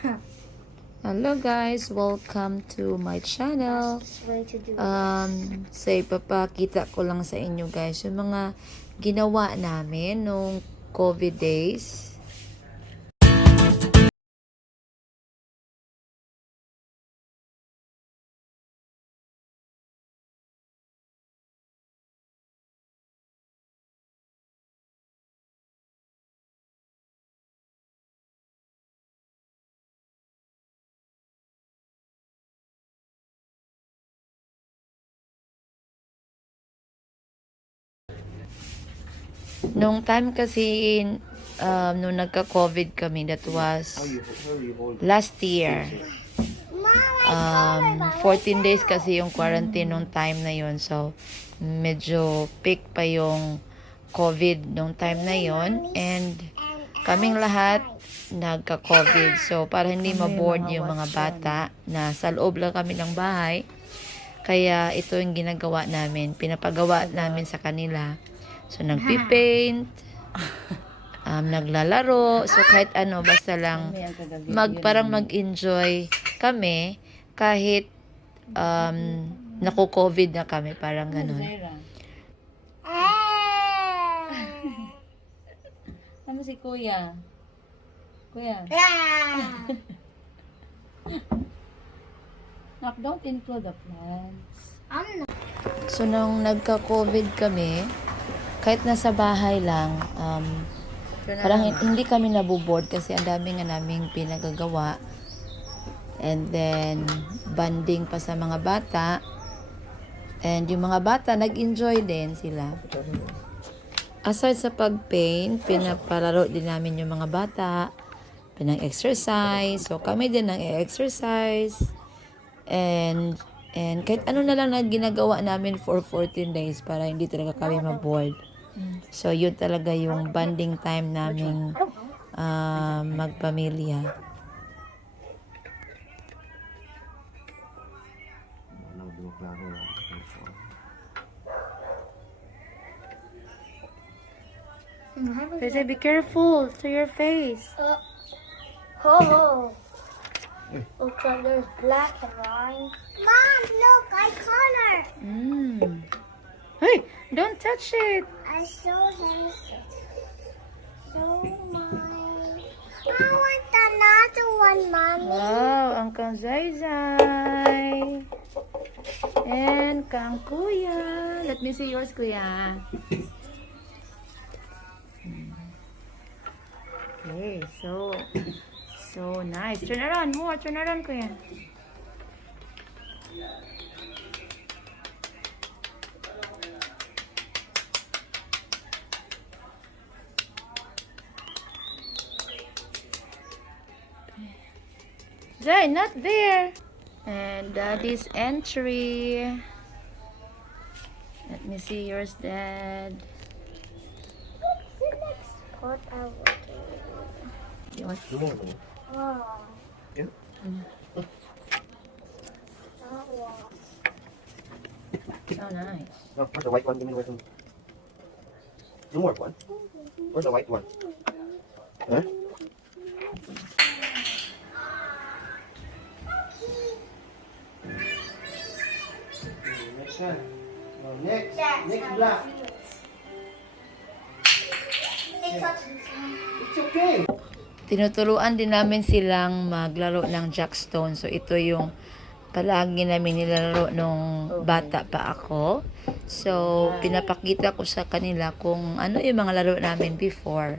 Hello guys, welcome to my channel. So ipapakita ko lang sa inyo guys yung mga ginawa namin nung COVID days. Nung time kasi, nung nagka-COVID kami, that was last year. 14 days kasi yung quarantine nung time na yon. So, medyo peak pa yung COVID nung time na yon. And kaming lahat nagka-COVID. So, para hindi maboard yung mga bata na sa loob lang kami ng bahay. Kaya ito yung ginagawa namin. Pinapagawa namin sa kanila. So, nagpipaint, naglalaro. So, kahit ano, basta lang parang mag-enjoy kami kahit naku-COVID na kami. Parang ganun. Ano si Kuya? Kuya? Don't include the plants. So, nung nagka-COVID kami, kahit nasa bahay lang, parang hindi kami nabuboard kasi ang dami nga naming pinagagawa. And then, banding pa sa mga bata. And yung mga bata, nag-enjoy din sila. Aside sa pag-paint, pinapalaro din namin yung mga bata. Pinang-exercise. So, kami din nang-exercise. And kahit ano na lang na ginagawa namin for 14 days para hindi talaga kami maboard. So, yun talaga yung bonding time namin magpamilya. Peter, be careful to your face. Oh. Looks like there's black and white. Mom, look, I color. Hey, don't touch it. I so handsome. So mine. I want another one, Mommy. Wow, Uncle Zai. And Kang Kuya. Let me see yours, Kuya. Okay, so nice. Turn around more. Turn around, Kuya. Jai, not there. And Daddy's entry. Let me see yours, Dad. What's the next part I will do? You want Oh. Yeah. That was. so nice. No, where's the white one? Give me the white one. No more one. Where's the white one? Huh? Next one. No, next. Next block. It's okay. Tinuturuan din namin silang maglaro ng jackstone. So, ito yung palagi namin nilalaro nung bata pa ako. So, pinapakita ko sa kanila kung ano yung mga laro namin before.